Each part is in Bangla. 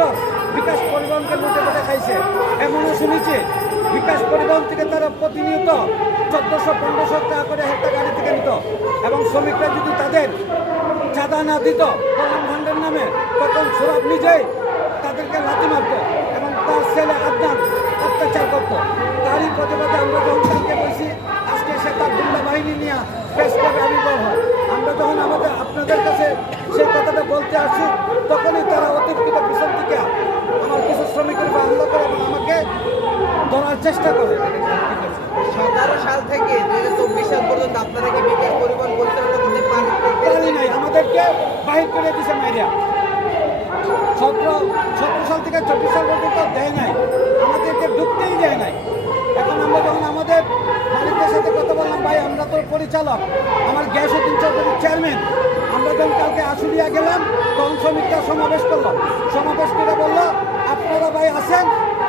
বছর বিকাশ পরিবহনকে লুটে পেটে খাইছে। এমনও শুনেছি, বিকাশ পরিবহন থেকে তারা প্রতিনিয়ত চোদ্দশো, পনেরোশো টাকা করে একটা গাড়ি থেকে নিত। এবং শ্রমিকরা যদি তাদের চাঁদা না দিত কলম ভাণ্ডের নামে, তখন সুরাব নিজেই তাদেরকে লাথি মারত এবং তার ছেলে আদনান অত্যাচার করত। তারই প্রতিবাদে আমরা যখন তাকে বলছি, আজকে সে তার বাহিনী নিয়ে প্রেস ক্লাবে আবির্ভাব হয় আমরা যখন আমাদের আপনাদের কাছে সেই কথাটা বলতে আসি তখনই তারা অতিরিক্ত পিছন থেকে আমার কিছু শ্রমিকের হামলা করে এবং আমাকে ধরার চেষ্টা করে। সতেরো সাল থেকে হাজার চব্বিশ সাল পর্যন্ত আপনাদেরকে বিকাশ পরিবহন পরিচালনা করতে পারি নাই। আমাদেরকে বাহির করে দিছে মাইরিয়া সতেরো সতেরো সাল থেকে চব্বিশ সাল পর্যন্ত দেয় নাই আমাদেরকে ঢুকতেই দেয় নাই এখন আমরা যখন আমাদের মালিকদের সাথে কথা বললাম ভাই, আমরা তো পরিচালক। আমার গ্যাস চৌধুরীর চেয়ারম্যান। আমরা যখন কালকে আশুলিয়া গেলাম, তখন শ্রমিকরা সমাবেশ করল। সমাবেশ করে বলল, আপনারা ভাই আসেন,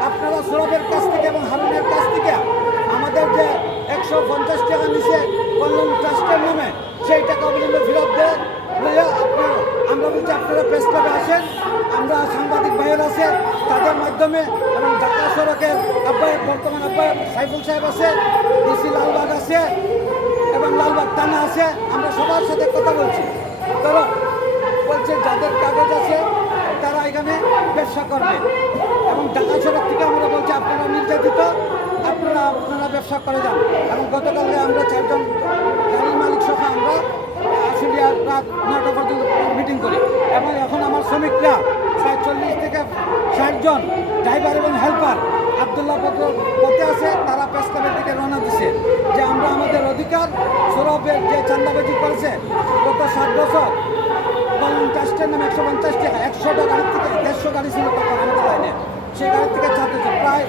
আপনারা সৌরভের কাছ থেকে এবং হারুনের কাছ থেকে আমাদের যে একশো পঞ্চাশ টাকা নিচে কল্যাণ ট্রাস্টের নামে সেই টাকা অবিলম্বে ফেরত দেয় আপনারা, আমরা বলছি, আপনারা প্রেস ক্লাবে আসেন, আমরা সাংবাদিক ভাইয়ের আছে তাদের মাধ্যমে বর্তমান সাইফুল সাহেব আছে, ডিসি লালবাগ আছে, এবং লালবাগ থানা আছে। আমরা সবার সাথে কথা বলছি। ধরো বলছে, যাদের কাগজ আছে, তারা এখানে ব্যবসা করবে। এবং ঢাকা সড়ক থেকে আমরা বলছি, আপনারা নির্যাতিত, আপনারা আপনারা ব্যবসা করে যান। এবং গতকালকে আমরা চারজন গাড়ির মালিক সহ আমরা আসলে রাত নটা পর্যন্ত মিটিং করি। এবং এখন আমার শ্রমিকরা প্রায় চল্লিশ থেকে ষাট জন ড্রাইভার এবং হেল্পার আবদুল্লাহ পথে আছে, তারা প্রেস দিকে রওনা দিছে। যে আমরা আমাদের অধিকার সৌরভের যে চান্দাবাজি করেছে, গত সাত বছর ট্রাস্টের নামে একশো পঞ্চাশ টাকা একশোটা গাড়ি থেকে দেড়শো গাড়ি ছিল, তখন আমাদের লাইনে। সেই গাড়ি থেকে চাঁদেছে প্রায়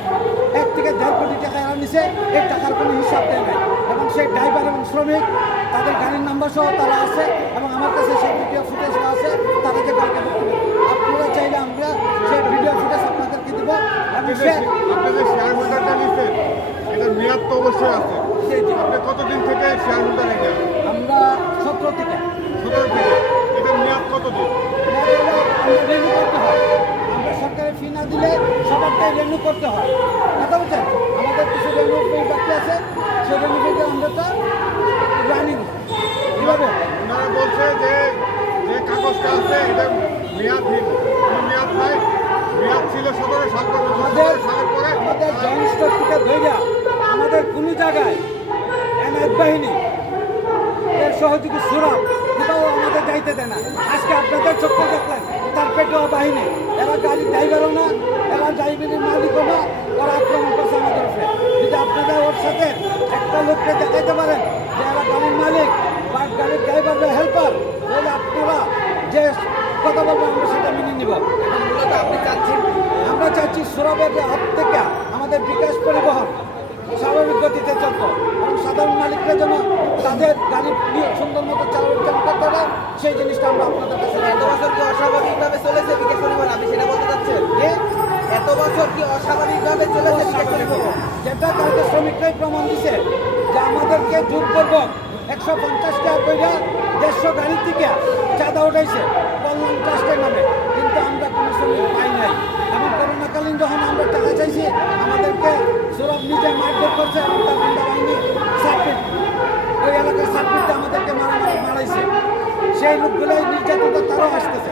এক থেকে দেড় কোটি টাকা এরা নিছে, এই টাকার কোনো হিসাব দেয় নাই। এবং সেই ড্রাইভার এবং শ্রমিক, তাদের গাড়ির নাম্বার সহ তারা আছে, এবং আমার কাছে সেই ভিডিও ফুটেজ আছে, তাদেরকে কালকে বক্তব্য আপনারা চাইলে আমরা সেই কতদিন থেকে শেয়ার হোল্ডার নিলেন আমরা সতেরো থেকে। সতেরো থেকে। এটার মেয়াদ কতদিন? রেনু করতে হয়। আমরা সরকারের ফি না দিলে সবারটাই রেনু করতে হয়। কথা বলছেন? আমাদের কিছু রেনু বাকি আছে। সেই রেনু আমরা তো রানিং কীভাবে ওনারা বলছে যে যে কাগজটা আছে এটা মেয়াদহীন কোনো মেয়াদ নাই মেয়াদ ছিল সতেরো সাল পর্যন্ত আমাদের সতেরো সালের পরে আমাদের জয়েন্ট স্টোর থেকে ধৈর্যা আমাদের কোনো জায়গায় এনআইএফ বাহিনী এর সহযোগী সুরভ কোথাও আমাদের যাইতে দেয় না। আজকে আপনাদের চোখ দেখলেন তার পেটোয়া বাহিনী এরা গাড়ির ড্রাইভারও না এরা ড্রাইভারের মালিকও না ওরা আক্রমণ করছে আমাদের উপরে। যদি আপনারা ওর সাথে একটা লোককে দেখাইতে পারেন যে এরা গাড়ির মালিক বা গাড়ির ড্রাইভার বা হেল্পার তাহলে আপনারা যে কথা বলব আমরা সেটা মেনে নিব। মূলত আপনি চাচ্ছেন আমরা চাচ্ছি সৌরভের হাত থেকে আমাদের বিকাশ পরিবহন স্বাভাবিক গতিতে চলতো এবং সাধারণ মালিকরা যেন তাদের গাড়ি নিয়ে সুন্দর মতো চালানো করতে পারে সেই জিনিসটা আমরা আপনাদের এত বছর কি অস্বাভাবিকভাবে চলেছে বিকাশ পরিমাণ আপনি সেটা বলতে চাচ্ছেন? যে এত বছর কি অস্বাভাবিকভাবে চলেছে বিকাশ পরিবহন যেটা কালকে শ্রমিকরাই প্রমাণ দিছে যে আমাদেরকে জোরপূর্বক একশো পঞ্চাশ টাকা কইরা দেড়শো গাড়ি থেকে চাঁদা উঠাইছে। কল্যাণ ট্রাস্টের নামে। কিন্তু আমরা কোনো শ্রমিক পাই নাই এবং করোনাকালীন যখন আমরা টাকা চাইছি আমাদেরকে সৌরভ নিজে মারধর করছে এবং তার গুন্ডা বাহিনী সার্কিট ওই নির্যাতিত তারাও আসতেছে।